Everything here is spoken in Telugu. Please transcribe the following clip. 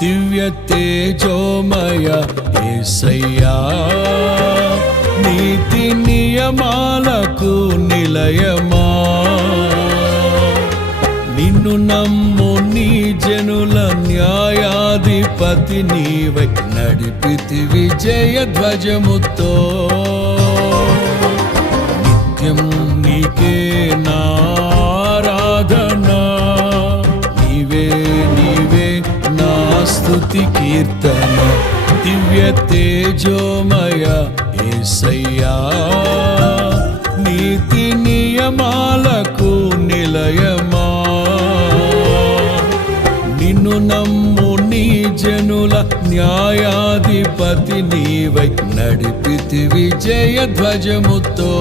దివ్య తేజోమయ యేసయ్యా, నీతి నియమాలకు నిలయమా, నిన్ను నమ్ము నీ జనుల న్యాయాధిపతి నీవై నడిపితి విజయ ధ్వజముతో. నిత్యం నీకే నారాధనా, నీవే నీవే నా స్తుతి కీర్తన. దివ్య తేజోమయ యేసయ్యా, నీతి నియమాలకు నిలయమా, నిన్ను నమ్ము నీ జనుల న్యాయాధిపతి నీవై నడిపితి విజయ ధ్వజముతో.